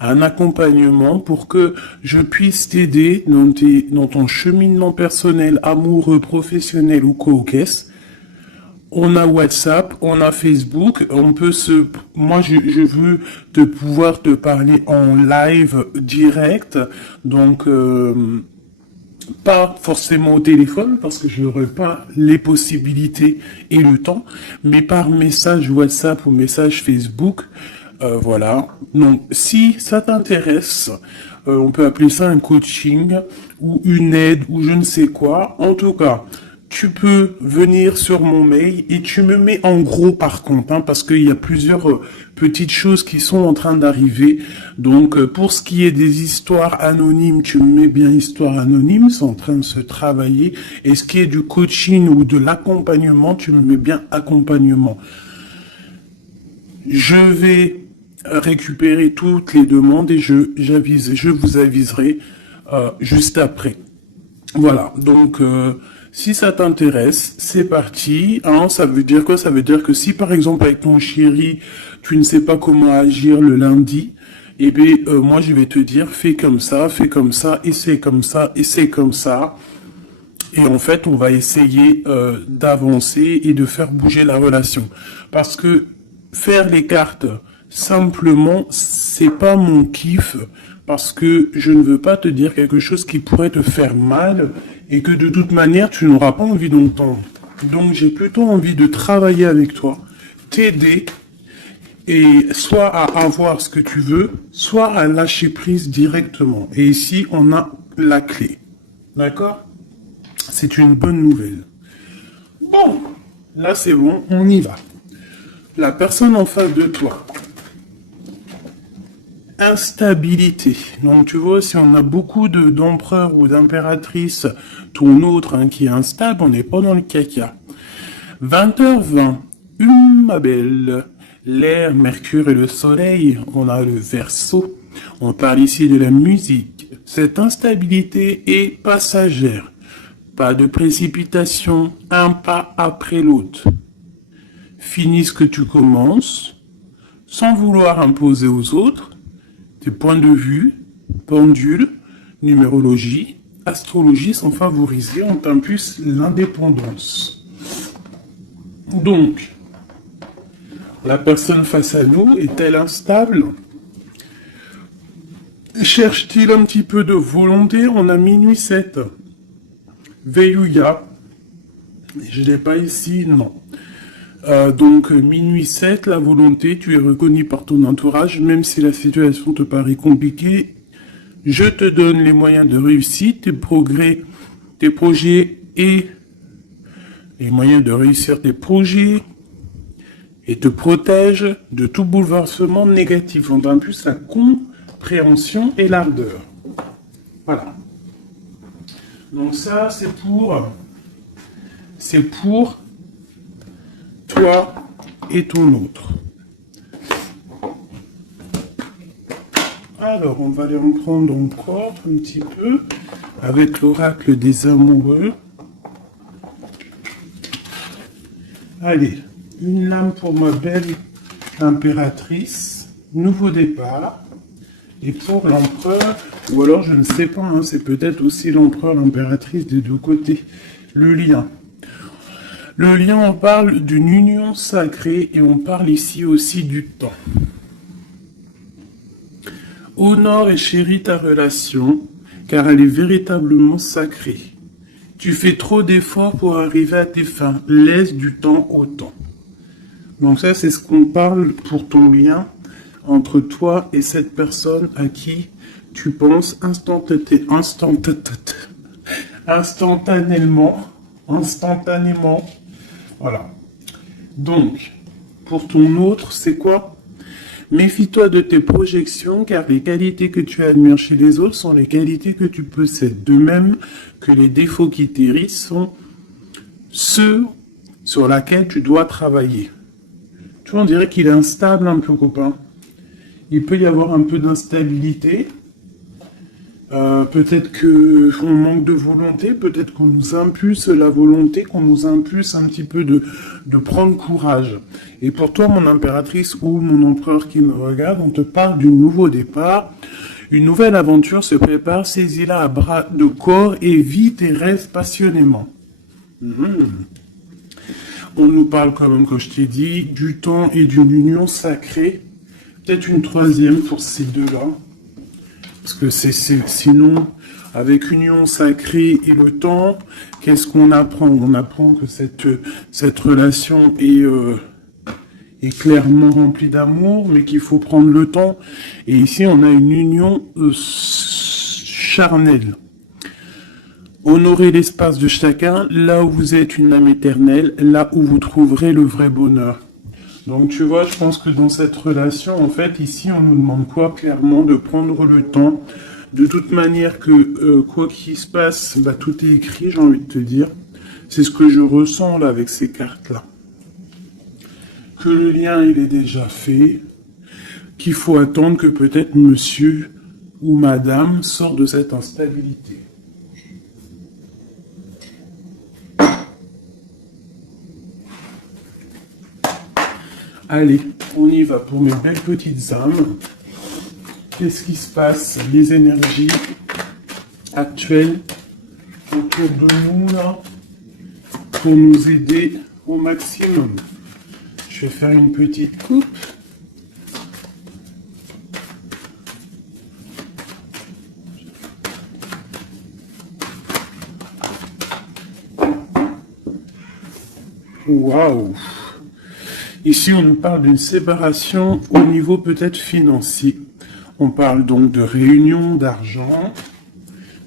un accompagnement pour que je puisse t'aider dans ton cheminement personnel, amoureux, professionnel ou co-caisse. On a WhatsApp, on a Facebook, moi je veux te pouvoir te parler en live direct, donc pas forcément au téléphone parce que je n'aurai pas les possibilités et le temps, mais par message WhatsApp ou message Facebook, voilà. Donc si ça t'intéresse, on peut appeler ça un coaching ou une aide ou je ne sais quoi. En tout cas, tu peux venir sur mon mail et tu me mets en gros par contre, hein, parce qu'il y a plusieurs petites choses qui sont en train d'arriver. Donc pour ce qui est des histoires anonymes, tu me mets bien histoire anonyme, c'est en train de se travailler. Et ce qui est du coaching ou de l'accompagnement, tu me mets bien accompagnement. Je vais récupérer toutes les demandes et je vous aviserai juste après. Voilà, donc si ça t'intéresse, c'est parti. Hein, ça veut dire quoi? Ça veut dire que si par exemple avec ton chéri, tu ne sais pas comment agir le lundi, eh bien moi je vais te dire fais comme ça, et c'est comme ça, et c'est comme ça. Et en fait, on va essayer d'avancer et de faire bouger la relation. Parce que faire les cartes simplement, c'est pas mon kiff. Parce que je ne veux pas te dire quelque chose qui pourrait te faire mal et que de toute manière, tu n'auras pas envie d'entendre. Donc, j'ai plutôt envie de travailler avec toi, t'aider et soit à avoir ce que tu veux, soit à lâcher prise directement. Et ici, on a la clé. D'accord? C'est une bonne nouvelle. Bon, là c'est bon, on y va. La personne en face de toi. Instabilité. Donc tu vois, si on a beaucoup d'empereurs ou d'impératrices, ton autre hein, qui est instable, on n'est pas dans le caca. 20h20, ma belle. L'air, Mercure et le Soleil, on a le Verseau. On parle ici de la musique. Cette instabilité est passagère. Pas de précipitation, un pas après l'autre. Finis ce que tu commences, sans vouloir imposer aux autres tes points de vue, pendule, numérologie, astrologie sont favorisés, on t'impulse l'indépendance. Donc, la personne face à nous est-elle instable? Cherche-t-il un petit peu de volonté? On a minuit 7. Veillouya. Je l'ai pas ici, non. Donc, minuit 7, la volonté, tu es reconnu par ton entourage, même si la situation te paraît compliquée. Je te donne les moyens de réussite, tes progrès, tes projets et les moyens de réussir tes projets et te protège de tout bouleversement négatif. On a plus la compréhension et l'ardeur. Voilà. Donc ça, c'est pour toi et ton autre. Alors, on va aller en prendre encore un petit peu avec l'oracle des amoureux. Allez, une lame pour ma belle impératrice, nouveau départ. Et pour l'empereur, ou alors je ne sais pas, hein, c'est peut-être aussi l'empereur, l'impératrice des deux côtés, le lien. Le lien, on parle d'une union sacrée et on parle ici aussi du temps. Honore et chéris ta relation, car elle est véritablement sacrée. Tu fais trop d'efforts pour arriver à tes fins. Laisse du temps au temps. Donc ça, c'est ce qu'on parle pour ton lien entre toi et cette personne à qui tu penses instantanément. Voilà. Donc, pour ton autre, c'est quoi? Méfie-toi de tes projections, car les qualités que tu admires chez les autres sont les qualités que tu possèdes. De même que les défauts qui t'hérissent sont ceux sur lesquels tu dois travailler. Tu vois, on dirait qu'il est instable un peu, copain. Il peut y avoir un peu d'instabilité. Peut-être que on manque de volonté, peut-être qu'on nous impulse la volonté, qu'on nous impulse un petit peu de prendre courage. Et pour toi, mon impératrice ou mon empereur qui me regarde, on te parle du nouveau départ. Une nouvelle aventure se prépare, saisis-la à bras de corps et vis tes rêves passionnément. On nous parle quand même, comme je t'ai dit, du temps et d'une union sacrée. Peut-être une troisième pour ces deux-là. Parce que sinon, avec union sacrée et le temps, qu'est-ce qu'on apprend? On apprend que cette relation est clairement remplie d'amour, mais qu'il faut prendre le temps. Et ici, on a une union charnelle. Honorez l'espace de chacun, là où vous êtes une âme éternelle, là où vous trouverez le vrai bonheur. Donc tu vois, je pense que dans cette relation, en fait, ici, on nous demande quoi? Clairement, de prendre le temps. De toute manière que quoi qu'il se passe, bah, tout est écrit, j'ai envie de te dire. C'est ce que je ressens là avec ces cartes-là. Que le lien, il est déjà fait. Qu'il faut attendre que peut-être monsieur ou madame sortent de cette instabilité. Allez, on y va pour mes belles petites âmes. Qu'est-ce qui se passe? Les énergies actuelles autour de nous, là, pour nous aider au maximum. Je vais faire une petite coupe. Waouh! Ici, on nous parle d'une séparation au niveau peut-être financier. On parle donc de réunion d'argent.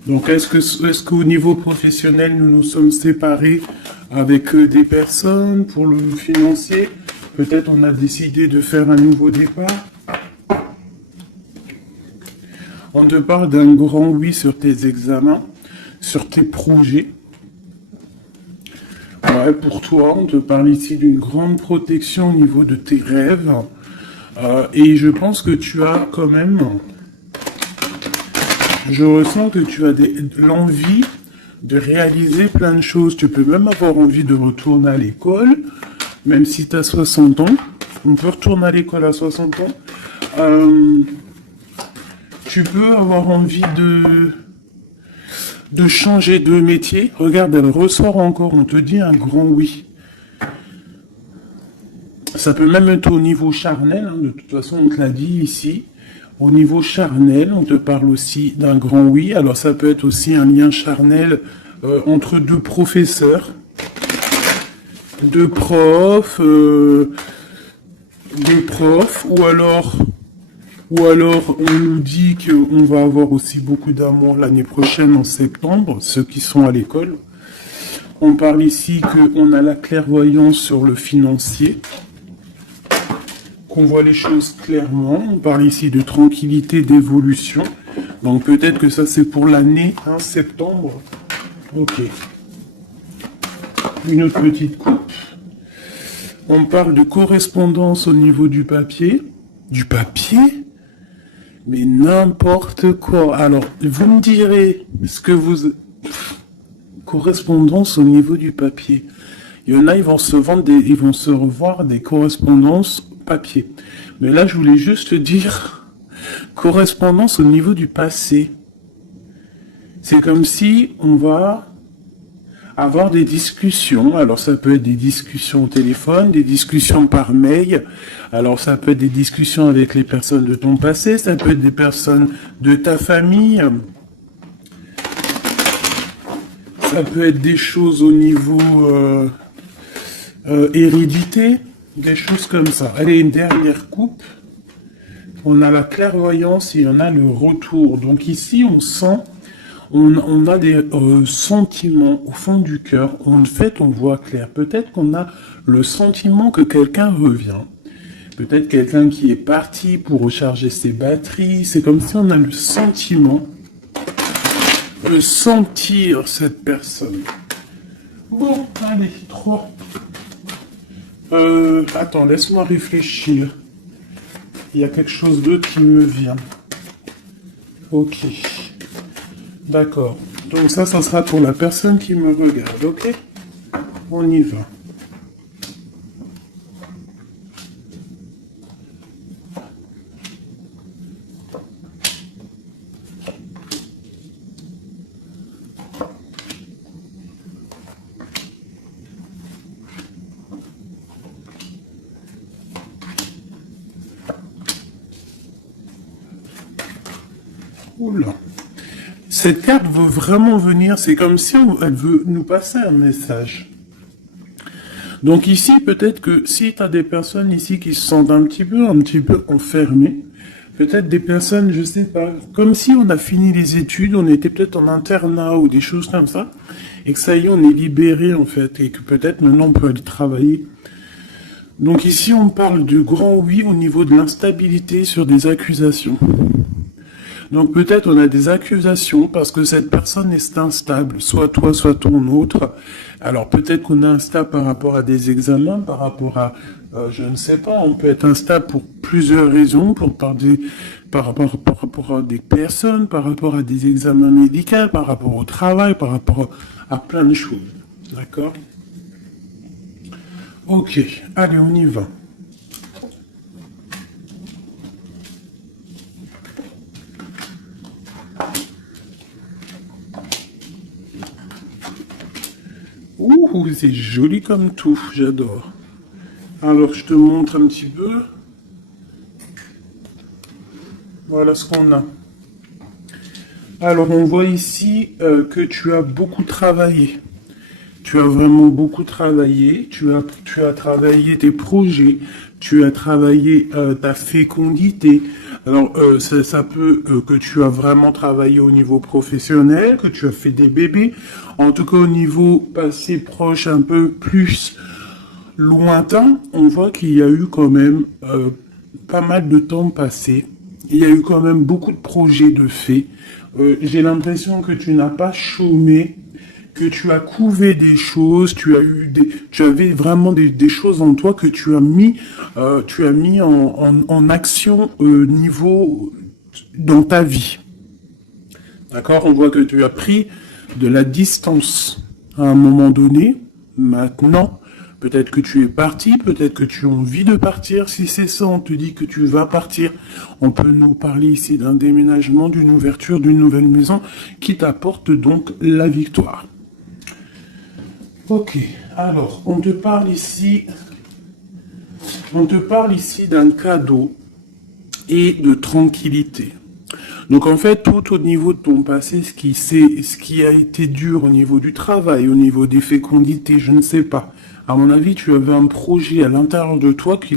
Donc, est-ce qu'au niveau professionnel, nous nous sommes séparés avec des personnes pour le financier? Peut-être on a décidé de faire un nouveau départ. On te parle d'un grand oui sur tes examens, sur tes projets. Ouais, pour toi, on te parle ici d'une grande protection au niveau de tes rêves. Et je pense que tu as quand même... Je ressens que tu as l'envie de réaliser plein de choses. Tu peux même avoir envie de retourner à l'école, même si tu as 60 ans. On peut retourner à l'école à 60 ans. Tu peux avoir envie de changer de métier. Regarde, elle ressort encore, on te dit un grand oui. Ça peut même être au niveau charnel, hein, de toute façon on te l'a dit ici. Au niveau charnel, on te parle aussi d'un grand oui. Alors ça peut être aussi un lien charnel entre deux professeurs, deux profs, ou alors on nous dit qu'on va avoir aussi beaucoup d'amour l'année prochaine en septembre, ceux qui sont à l'école. On parle ici qu'on a la clairvoyance sur le financier, qu'on voit les choses clairement. On parle ici de tranquillité, d'évolution. Donc peut-être que ça c'est pour l'année, hein, septembre. Ok. Une autre petite coupe. On parle de correspondance au niveau du papier. Du papier? Mais n'importe quoi. Alors, vous me direz ce que vous... Correspondance au niveau du papier. Il y en a, ils vont se revoir des correspondances papier. Mais là, je voulais juste dire correspondance au niveau du passé. C'est comme si on va avoir des discussions. Alors, ça peut être des discussions au téléphone, des discussions par mail. Alors, ça peut être des discussions avec les personnes de ton passé, ça peut être des personnes de ta famille. Ça peut être des choses au niveau hérédité, des choses comme ça. Allez, une dernière coupe. On a la clairvoyance et on a le retour. Donc ici, on sent, on a des sentiments au fond du cœur. En fait, on voit clair. Peut-être qu'on a le sentiment que quelqu'un revient. Peut-être quelqu'un qui est parti pour recharger ses batteries. C'est comme si on a le sentiment de sentir cette personne. Bon, allez, 3. Attends, laisse-moi réfléchir. Il y a quelque chose d'autre qui me vient. Ok. D'accord. Donc ça sera pour la personne qui me regarde, ok? On y va. Oula. Cette carte veut vraiment venir, c'est comme si elle veut nous passer un message. Donc ici, peut-être que si tu as des personnes ici qui se sentent un petit peu enfermées, peut-être des personnes, je sais pas, comme si on a fini les études, on était peut-être en internat ou des choses comme ça, et que ça y est, on est libéré en fait, et que peut-être maintenant on peut aller travailler. Donc ici, on parle de grand oui au niveau de l'instabilité sur des accusations. Donc peut-être on a des accusations parce que cette personne est instable, soit toi, soit ton autre. Alors peut-être qu'on est instable par rapport à des examens, par rapport à, je ne sais pas, on peut être instable pour plusieurs raisons, par rapport à des personnes, par rapport à des examens médicaux, par rapport au travail, par rapport à plein de choses. D'accord? Ok, allez, on y va. Ouh, c'est joli comme tout, j'adore. Alors, je te montre un petit peu. Voilà ce qu'on a. Alors, on voit ici que tu as beaucoup travaillé. Tu as vraiment beaucoup travaillé. Tu as travaillé tes projets. Tu as travaillé ta fécondité. Alors, ça peut que tu as vraiment travaillé au niveau professionnel, que tu as fait des bébés. En tout cas, au niveau passé proche, un peu plus lointain, on voit qu'il y a eu quand même pas mal de temps passé. Il y a eu quand même beaucoup de projets de faits. J'ai l'impression que tu n'as pas chômé, que tu as couvé des choses, tu avais vraiment des choses en toi que tu as mis en action niveau dans ta vie. D'accord? On voit que tu as pris de la distance à un moment donné. Maintenant, peut-être que tu es parti, peut-être que tu as envie de partir. Si c'est ça, on te dit que tu vas partir. On peut nous parler ici d'un déménagement, d'une ouverture d'une nouvelle maison qui t'apporte donc la victoire. Ok, alors, on te parle ici d'un cadeau et de tranquillité. Donc en fait, tout au niveau de ton passé, ce qui a été dur au niveau du travail, au niveau des fécondités, je ne sais pas. À mon avis, tu avais un projet à l'intérieur de toi que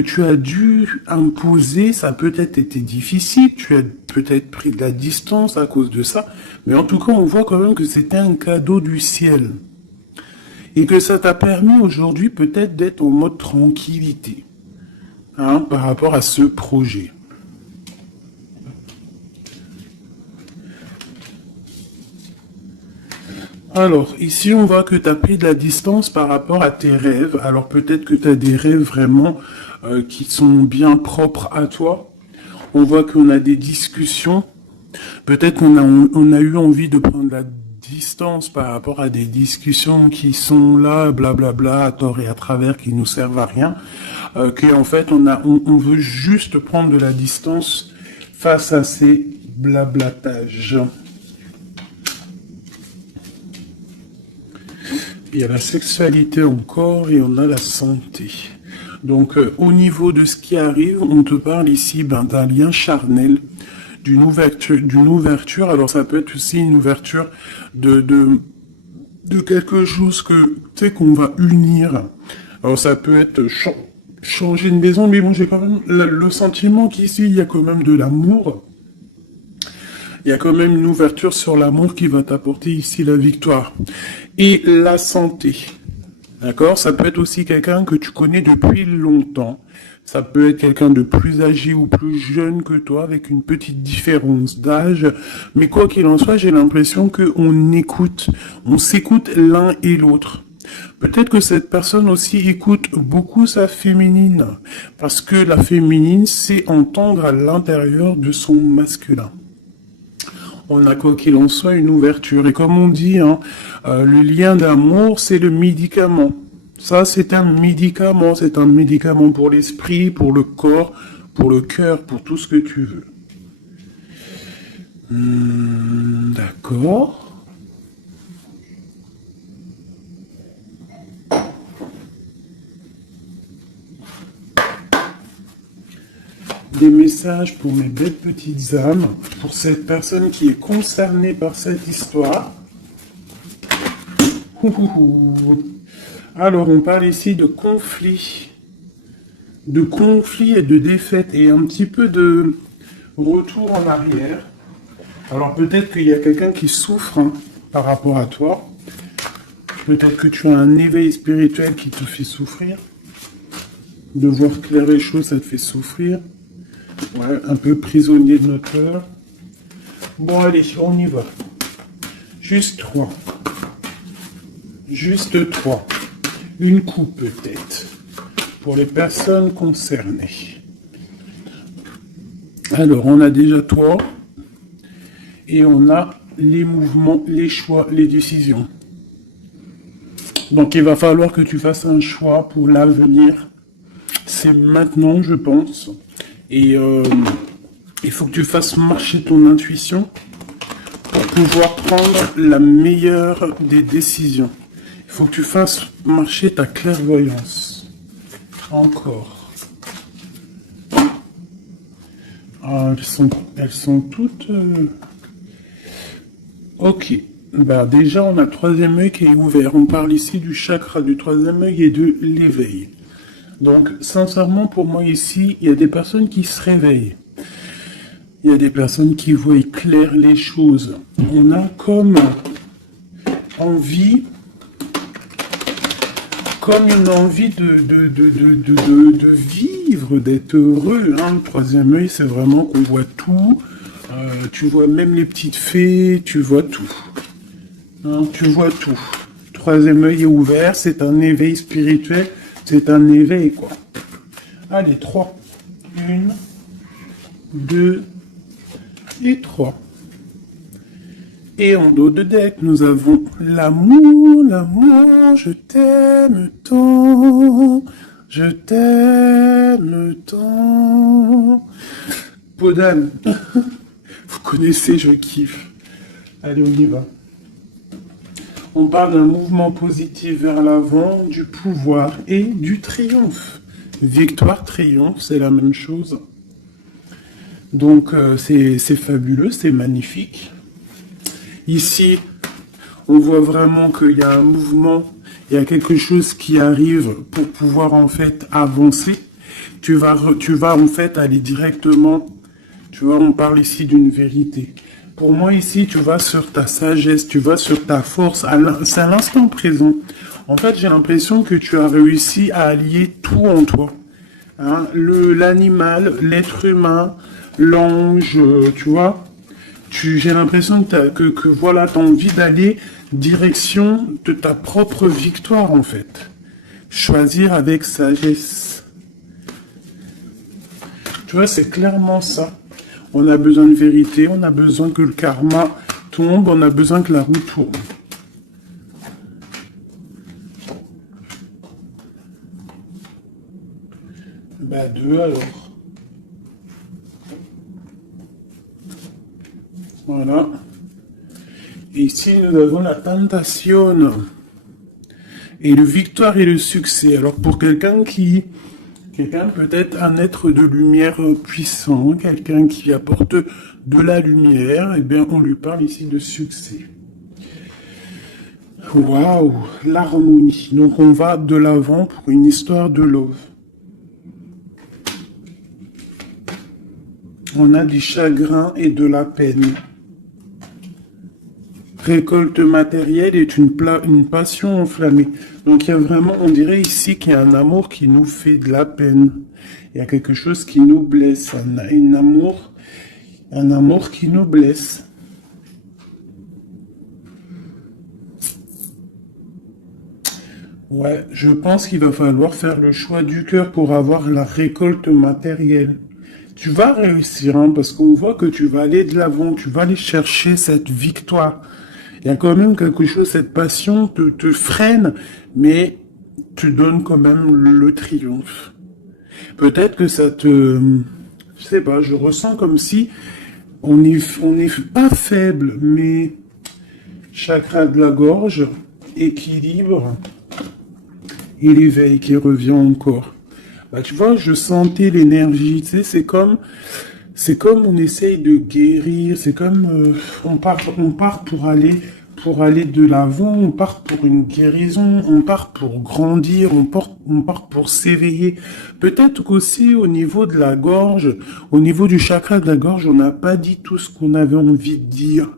tu as dû imposer. Ça a peut-être été difficile. Tu as peut-être pris de la distance à cause de ça. Mais en tout cas, on voit quand même que c'était un cadeau du ciel. Et que ça t'a permis aujourd'hui peut-être d'être en mode tranquillité. Par rapport à ce projet. Alors, ici, on voit que tu as pris de la distance par rapport à tes rêves. Alors, peut-être que tu as des rêves vraiment qui sont bien propres à toi. On voit qu'on a des discussions. Peut-être on a eu envie de prendre la distance par rapport à des discussions qui sont là, blablabla, à tort et à travers, qui nous servent à rien. Qu'en fait, on veut juste prendre de la distance face à ces blablatages. Il y a la sexualité encore et on a la santé. Donc, au niveau de ce qui arrive, on te parle ici d'un lien charnel, d'une ouverture. Alors, ça peut être aussi une ouverture de quelque chose que, tu sais, qu'on va unir. Alors, ça peut être changer de maison, mais bon, j'ai quand même le sentiment qu'ici, il y a quand même de l'amour. Il y a quand même une ouverture sur l'amour qui va t'apporter ici la victoire. Et la santé. D'accord? Ça peut être aussi quelqu'un que tu connais depuis longtemps. Ça peut être quelqu'un de plus âgé ou plus jeune que toi, avec une petite différence d'âge. Mais quoi qu'il en soit, j'ai l'impression qu'on s'écoute l'un et l'autre. Peut-être que cette personne aussi écoute beaucoup sa féminine, parce que la féminine, c'est entendre à l'intérieur de son masculin. On a quoi qu'il en soit une ouverture. Et comme on dit, hein, le lien d'amour, c'est le médicament. Ça, c'est un médicament. C'est un médicament pour l'esprit, pour le corps, pour le cœur, pour tout ce que tu veux. D'accord. Des messages pour mes belles petites âmes, pour cette personne qui est concernée par cette histoire. Alors, on parle ici de conflit et de défaite et un petit peu de retour en arrière. Alors, peut-être qu'il y a quelqu'un qui souffre hein, par rapport à toi. Peut-être que tu as un éveil spirituel qui te fait souffrir. De voir clair les choses, ça te fait souffrir. Ouais, un peu prisonnier de notre cœur. Bon, allez, on y va. Juste 3. Juste 3. Une coupe peut-être. Pour les personnes concernées. Alors, on a déjà toi. Et on a les mouvements, les choix, les décisions. Donc, il va falloir que tu fasses un choix pour l'avenir. C'est maintenant, je pense. Et il faut que tu fasses marcher ton intuition pour pouvoir prendre la meilleure des décisions. Il faut que tu fasses marcher ta clairvoyance. Encore. Ah, elles sont toutes... Ok. Bah, déjà, on a le troisième œil qui est ouvert. On parle ici du chakra du troisième œil et de l'éveil. Donc, sincèrement, pour moi ici, il y a des personnes qui se réveillent. Il y a des personnes qui voient clair les choses. On a comme envie, comme une envie de vivre, d'être heureux. Hein. Le troisième œil, c'est vraiment qu'on voit tout. Tu vois même les petites fées, tu vois tout. Hein, tu vois tout. Troisième œil est ouvert, c'est un éveil spirituel. C'est un éveil, quoi. Allez, 3. 1, 2 et 3. Et en dos de deck, nous avons l'amour, l'amour, je t'aime tant, je t'aime tant. Podane, vous connaissez, je kiffe. Allez, on y va. On parle d'un mouvement positif vers l'avant, du pouvoir et du triomphe. Victoire, triomphe, c'est la même chose. Donc, c'est fabuleux, c'est magnifique. Ici, on voit vraiment qu'il y a un mouvement, il y a quelque chose qui arrive pour pouvoir en fait avancer. Tu vas en fait aller directement, tu vois, on parle ici d'une vérité. Pour moi, ici, tu vas sur ta sagesse, tu vas sur ta force. C'est à l'instant présent. En fait, j'ai l'impression que tu as réussi à allier tout en toi. Hein, l'animal, l'être humain, l'ange, tu vois. J'ai l'impression que voilà, tu as envie d'aller direction de ta propre victoire, en fait. Choisir avec sagesse. Tu vois, c'est clairement ça. On a besoin de vérité, on a besoin que le karma tombe, on a besoin que la roue tourne. Bah 2 alors. Voilà. Et ici, nous avons la tentation. Et le victoire et le succès. Alors pour quelqu'un peut-être un être de lumière puissant, quelqu'un qui apporte de la lumière, eh bien, on lui parle ici de succès. Waouh, l'harmonie. Donc, on va de l'avant pour une histoire de love. On a du chagrin et de la peine. Récolte matérielle est une passion enflammée. Donc il y a vraiment, on dirait ici qu'il y a un amour qui nous fait de la peine. Il y a quelque chose qui nous blesse, un amour qui nous blesse. Ouais, je pense qu'il va falloir faire le choix du cœur pour avoir la récolte matérielle. Tu vas réussir, hein, parce qu'on voit que tu vas aller de l'avant, tu vas aller chercher cette victoire. Il y a quand même quelque chose, cette passion te freine, mais tu donnes quand même le triomphe. Peut-être que ça te... Je sais pas, je ressens comme si on est pas faible, mais chakra de la gorge, équilibre, et l'éveil qui revient encore. Bah, tu vois, je sentais l'énergie, tu sais, c'est comme on essaye de guérir, c'est comme on part pour aller de l'avant, on part pour une guérison, on part pour grandir, on part pour s'éveiller. Peut-être qu'aussi au niveau de la gorge, au niveau du chakra de la gorge, on n'a pas dit tout ce qu'on avait envie de dire.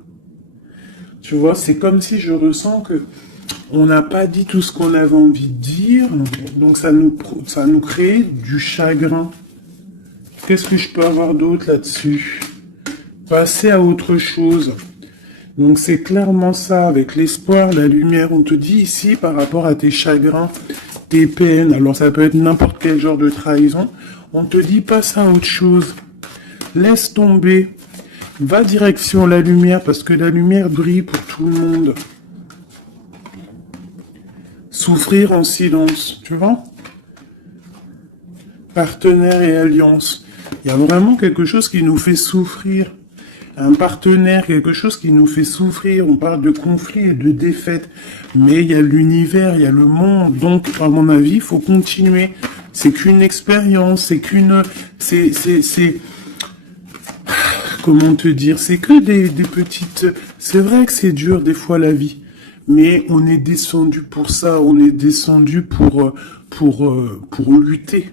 Tu vois, c'est comme si je ressens que on n'a pas dit tout ce qu'on avait envie de dire, donc ça nous crée du chagrin. Qu'est-ce que je peux avoir d'autre là-dessus? Passer à autre chose. Donc c'est clairement ça, avec l'espoir, la lumière. On te dit ici, par rapport à tes chagrins, tes peines, alors ça peut être n'importe quel genre de trahison, on te dit passe à autre chose. Laisse tomber. Va direction la lumière, parce que la lumière brille pour tout le monde. Souffrir en silence, tu vois? Partenaire et alliance. Il y a vraiment quelque chose qui nous fait souffrir. Un partenaire, quelque chose qui nous fait souffrir. On parle de conflit et de défaite. Mais il y a l'univers, il y a le monde. Donc, à mon avis, il faut continuer. C'est qu'une expérience, comment te dire, c'est que des petites... C'est vrai que c'est dur des fois la vie. Mais on est descendu pour ça. On est descendu pour lutter.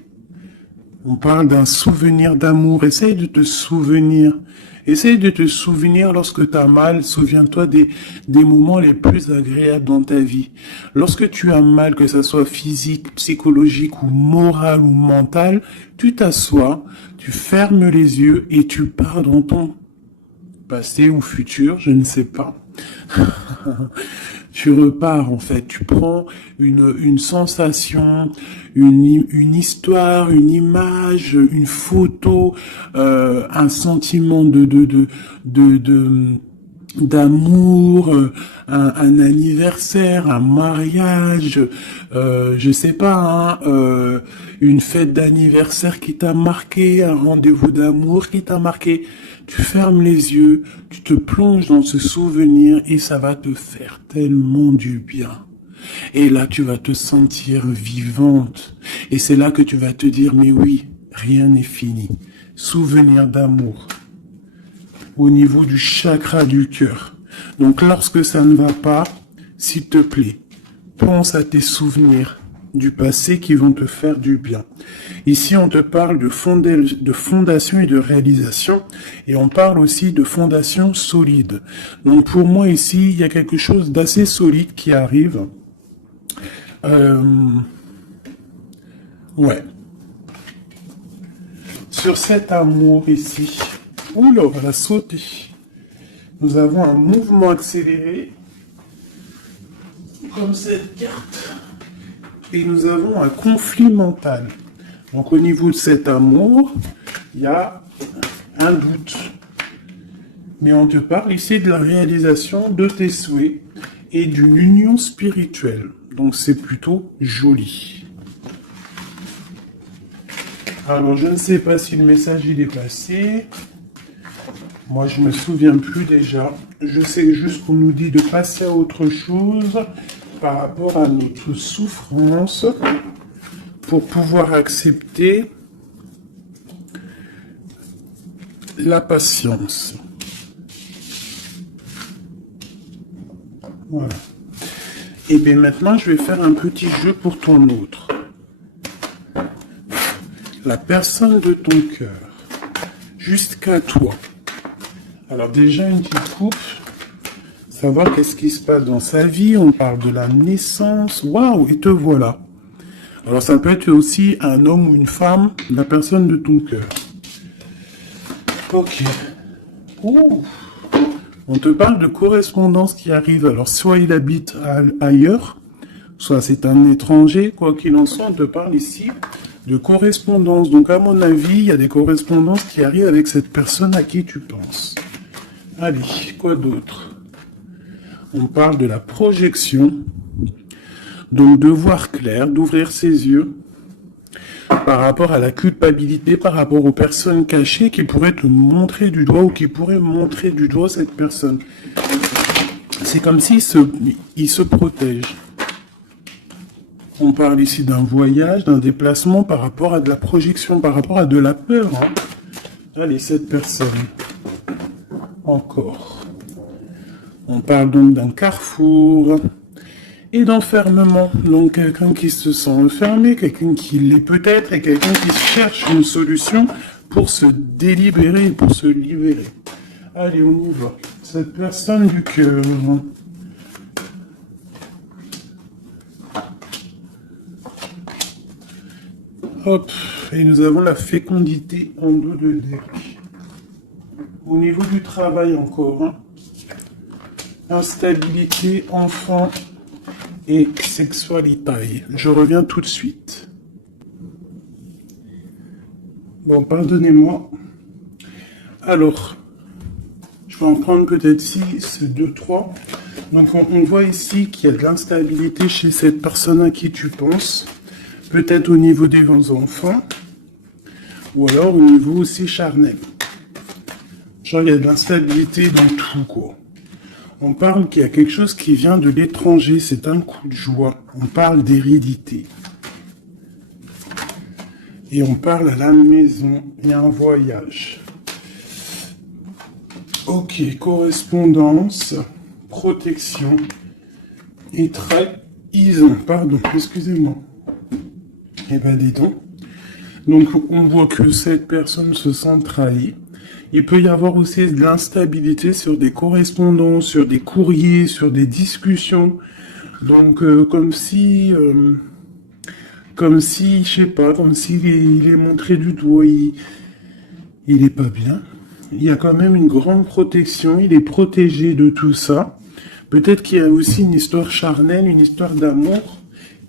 On parle d'un souvenir d'amour. Essaye de te souvenir. Essaye de te souvenir lorsque tu as mal. Souviens-toi des moments les plus agréables dans ta vie. Lorsque tu as mal, que ce soit physique, psychologique ou moral ou mental, tu t'assois, tu fermes les yeux et tu pars dans ton passé ou futur, je ne sais pas. Tu repars en fait, tu prends une sensation, une histoire, une image, une photo, un sentiment d'amour, un anniversaire, un mariage, je sais pas, hein, une fête d'anniversaire qui t'a marqué, un rendez-vous d'amour qui t'a marqué. Tu fermes les yeux, tu te plonges dans ce souvenir et ça va te faire tellement du bien. Et là, tu vas te sentir vivante. Et c'est là que tu vas te dire, mais oui, rien n'est fini. Souvenir d'amour au niveau du chakra du cœur. Donc lorsque ça ne va pas, s'il te plaît, pense à tes souvenirs du passé qui vont te faire du bien. Ici, on te parle de fondation et de réalisation, et on parle aussi de fondation solide. Donc pour moi ici, il y a quelque chose d'assez solide qui arrive. Ouais. Sur cet amour ici, oula, on va sauter. Nous avons un mouvement accéléré, comme cette carte, et nous avons un conflit mental. Donc au niveau de cet amour, il y a un doute. Mais on te parle ici de la réalisation de tes souhaits et d'une union spirituelle. Donc c'est plutôt joli. Alors je ne sais pas si le message il est passé. Moi je me souviens plus déjà. Je sais juste qu'on nous dit de passer à autre chose par rapport à notre souffrance pour pouvoir accepter la patience. Voilà. Et bien maintenant, je vais faire un petit jeu pour ton autre. La personne de ton cœur, jusqu'à toi. Alors déjà, une petite coupe. Savoir qu'est-ce qui se passe dans sa vie. On parle de la naissance. Waouh, et te voilà. Alors ça peut être aussi un homme ou une femme, la personne de ton cœur. Ok. Ouh. On te parle de correspondance qui arrive. Alors soit il habite ailleurs, soit c'est un étranger, quoi qu'il en soit, on te parle ici de correspondance. Donc à mon avis, il y a des correspondances qui arrivent avec cette personne à qui tu penses. Allez, quoi d'autre? On parle de la projection, donc de voir clair, d'ouvrir ses yeux par rapport à la culpabilité, par rapport aux personnes cachées qui pourraient te montrer du doigt ou qui pourraient montrer du doigt cette personne. C'est comme s'il se protège. On parle ici d'un voyage, d'un déplacement par rapport à de la projection, par rapport à de la peur. Hein. Allez, cette personne. Encore. On parle donc d'un carrefour et d'enfermement. Donc quelqu'un qui se sent enfermé, quelqu'un qui l'est peut-être, et quelqu'un qui cherche une solution pour se délibérer, pour se libérer. Allez, on y va. Cette personne du cœur. Hop, et nous avons la fécondité en dos de deck. Au niveau du travail encore, hein. Instabilité, enfant et sexualité. Je reviens tout de suite. Bon, pardonnez-moi. Alors, je vais en prendre peut-être 6, 2, 3. Donc on voit ici qu'il y a de l'instabilité chez cette personne à qui tu penses. Peut-être au niveau des enfants. Ou alors au niveau aussi charnel. Genre il y a de l'instabilité dans tout, quoi. On parle qu'il y a quelque chose qui vient de l'étranger, c'est un coup de joie. On parle d'hérédité. Et on parle à la maison, il y a un voyage. Ok, correspondance, protection et trahison. Pardon, excusez-moi. Eh ben, dis donc. Donc, on voit que cette personne se sent trahie. Il peut y avoir aussi de l'instabilité sur des correspondances, sur des courriers, sur des discussions. Donc, comme si, je sais pas, comme s'il il est montré du doigt, il est pas bien. Il y a quand même une grande protection, il est protégé de tout ça. Peut-être qu'il y a aussi une histoire charnelle, une histoire d'amour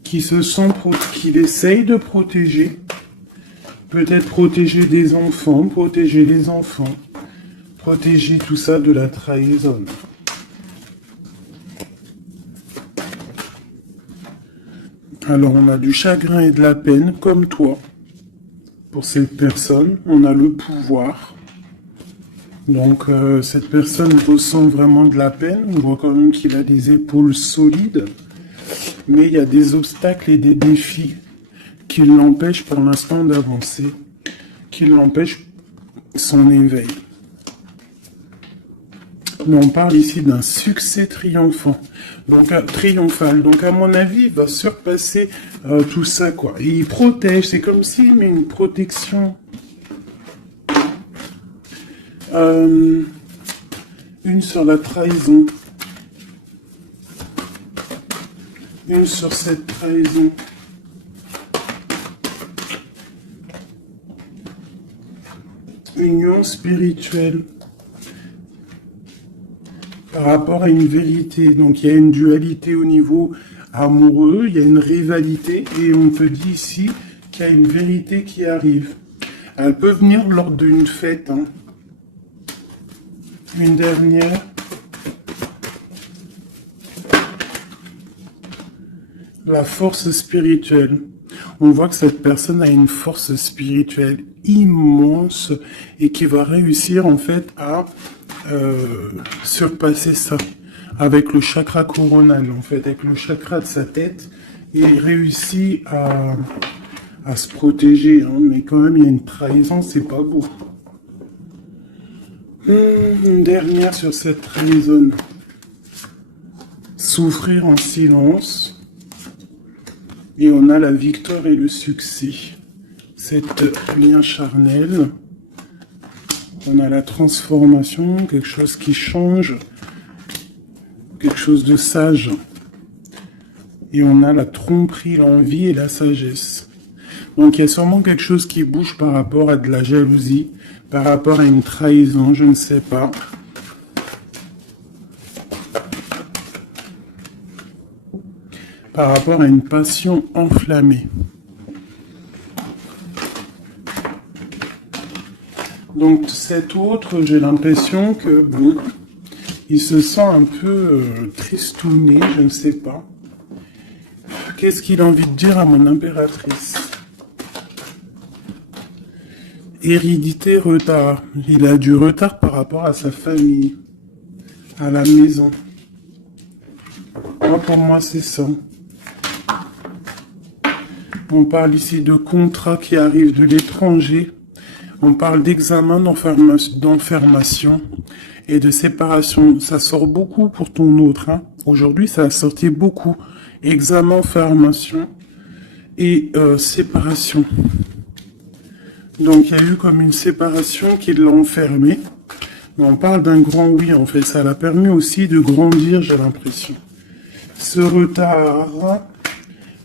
qui se sent, qu'il essaye de protéger. Peut-être protéger des enfants, protéger les enfants, protéger tout ça de la trahison. Alors on a du chagrin et de la peine, comme toi. Pour cette personne, on a le pouvoir. Donc cette personne ressent vraiment de la peine. On voit quand même qu'il a des épaules solides. Mais il y a des obstacles et des défis qui l'empêchent pour l'instant d'avancer, qui l'empêchent son éveil. Mais on parle ici d'un succès triomphant, donc triomphal. Donc à mon avis, il va surpasser tout ça, quoi. Et il protège, c'est comme s'il met une protection. Une sur la trahison. Une sur cette trahison. Union spirituelle. Par rapport à une vérité. Donc il y a une dualité au niveau amoureux, il y a une rivalité, et on te dit ici qu'il y a une vérité qui arrive. Elle peut venir lors d'une fête. Hein. Une dernière. La force spirituelle. On voit que cette personne a une force spirituelle immense et qui va réussir en fait à surpasser ça avec le chakra coronal, en fait, avec le chakra de sa tête. Il réussit à se protéger, hein, mais quand même il y a une trahison, c'est pas beau. Une dernière sur cette trahison. Souffrir en silence. Et on a la victoire et le succès. Cette lien charnel. On a la transformation, quelque chose qui change. Quelque chose de sage. Et on a la tromperie, l'envie et la sagesse. Donc il y a sûrement quelque chose qui bouge par rapport à de la jalousie, par rapport à une trahison, je ne sais pas. par rapport à une passion enflammée. Donc cet autre, j'ai l'impression que bon, il se sent un peu tristouné, je ne sais pas. Qu'est-ce qu'il a envie de dire à mon impératrice? Hérédité, retard. Il a du retard par rapport à sa famille, à la maison. Moi, pour moi, c'est ça. On parle ici de contrats qui arrivent de l'étranger. On parle d'examen d'enfermation et de séparation. Ça sort beaucoup pour ton autre. Hein. Aujourd'hui, ça a sorti beaucoup. Examen, formation et séparation. Donc, il y a eu comme une séparation qui l'a enfermé. Mais on parle d'un grand oui, en fait. Ça l'a permis aussi de grandir, j'ai l'impression. Ce retard,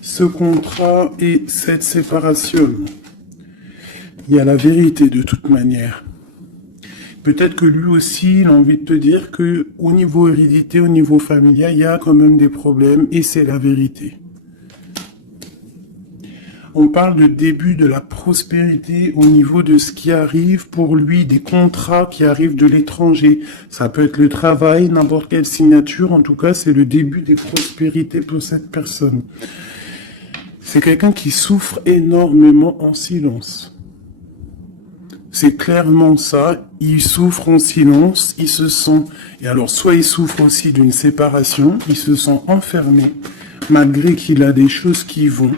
ce contrat et cette séparation. Il y a la vérité de toute manière. Peut-être que lui aussi, il a envie de te dire que au niveau hérédité, au niveau familial, il y a quand même des problèmes et c'est la vérité. On parle de début de la prospérité au niveau de ce qui arrive pour lui, des contrats qui arrivent de l'étranger. Ça peut être le travail, n'importe quelle signature. En tout cas, c'est le début des prospérités pour cette personne. C'est quelqu'un qui souffre énormément en silence. C'est clairement ça, il souffre en silence, il se sent... Et alors, soit il souffre aussi d'une séparation, il se sent enfermé, malgré qu'il a des choses qui vont.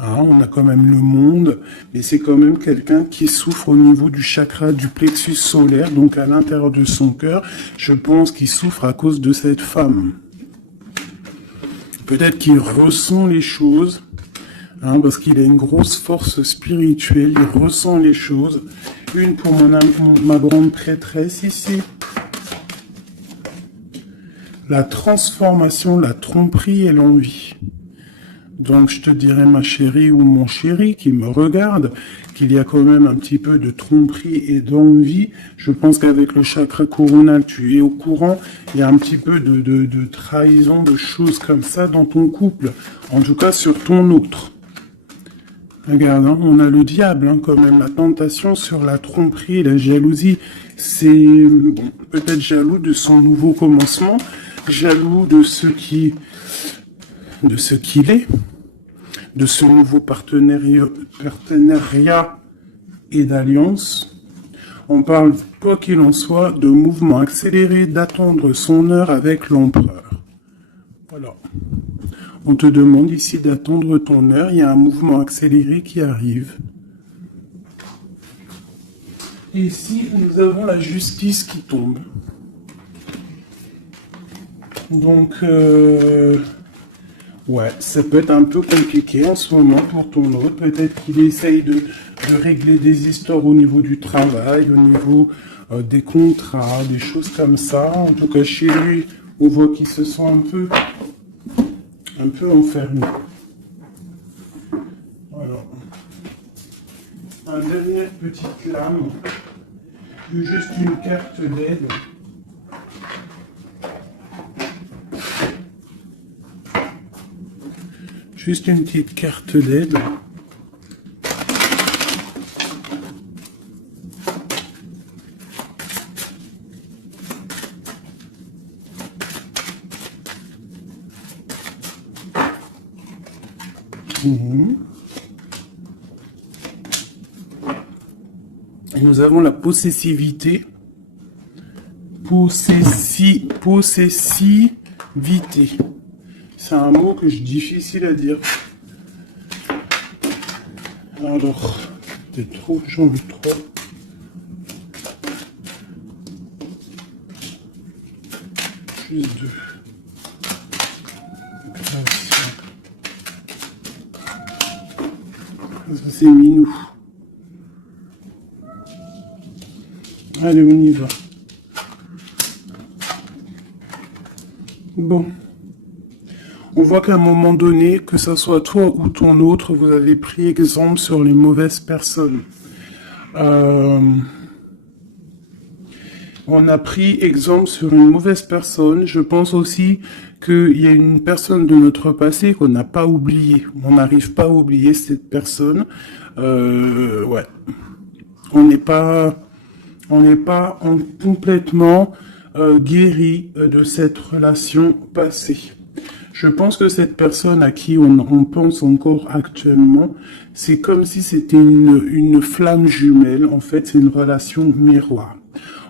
Hein, on a quand même le monde, mais c'est quand même quelqu'un qui souffre au niveau du chakra du plexus solaire, donc à l'intérieur de son cœur. Je pense qu'il souffre à cause de cette femme. Peut-être qu'il ressent les choses... Hein, parce qu'il a une grosse force spirituelle, il ressent les choses. Une pour ma grande prêtresse ici. La transformation, la tromperie et l'envie. Donc je te dirais ma chérie ou mon chéri qui me regarde, qu'il y a quand même un petit peu de tromperie et d'envie. Je pense qu'avec le chakra coronal, tu es au courant. Il y a un petit peu de trahison, de choses comme ça dans ton couple. En tout cas sur ton autre. Regarde, hein, on a le diable, hein, quand même, la tentation sur la tromperie et la jalousie. C'est bon, peut-être jaloux de son nouveau commencement, jaloux de ce qu'il est, de ce nouveau partenariat et d'alliance. On parle, quoi qu'il en soit, de mouvement accéléré, d'attendre son heure avec l'empereur. Voilà. On te demande ici d'attendre ton heure. Il y a un mouvement accéléré qui arrive. Et ici, nous avons la justice qui tombe. Donc, ouais, ça peut être un peu compliqué en ce moment pour ton autre. Peut-être qu'il essaye de régler des histoires au niveau du travail, au niveau des contrats, des choses comme ça. En tout cas, chez lui, on voit qu'il se sent un peu enfermé. Voilà. Un dernière petite lame, juste une carte d'aide. Juste une petite carte d'aide. Et nous avons la possessivité. Possessivité. C'est un mot que je difficile à dire. Alors, c'est trop, j'en veux trop. Juste deux. Ça c'est minou. Allez, on y va. Bon. On voit qu'à un moment donné, que ce soit toi ou ton autre, vous avez pris exemple sur les mauvaises personnes. On a pris exemple sur une mauvaise personne. Je pense aussi qu'il y a une personne de notre passé qu'on n'a pas oubliée. On n'arrive pas à oublier cette personne. Ouais. On n'est pas complètement guéri de cette relation passée. Je pense que cette personne à qui on pense encore actuellement, c'est comme si c'était une flamme jumelle. En fait, c'est une relation miroir.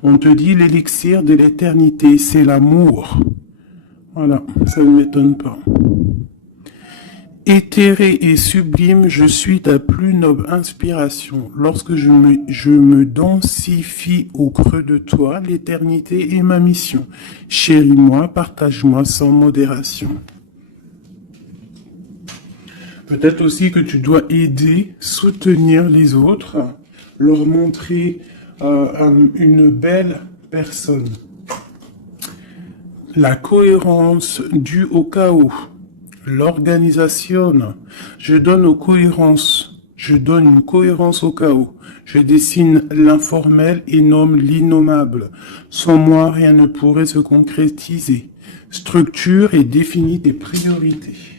On te dit l'élixir de l'éternité, c'est l'amour. Voilà, ça ne m'étonne pas. Éthéré et sublime, je suis ta plus noble inspiration. Lorsque je me densifie au creux de toi, l'éternité est ma mission. Chéris-moi, partage-moi sans modération. Peut-être aussi que tu dois aider, soutenir les autres, leur montrer une belle personne. La cohérence due au chaos. L'organisation. Je donne aux cohérences. Je donne une cohérence au chaos. Je dessine l'informel et nomme l'innommable. Sans moi, rien ne pourrait se concrétiser. Structure et définis tes priorités.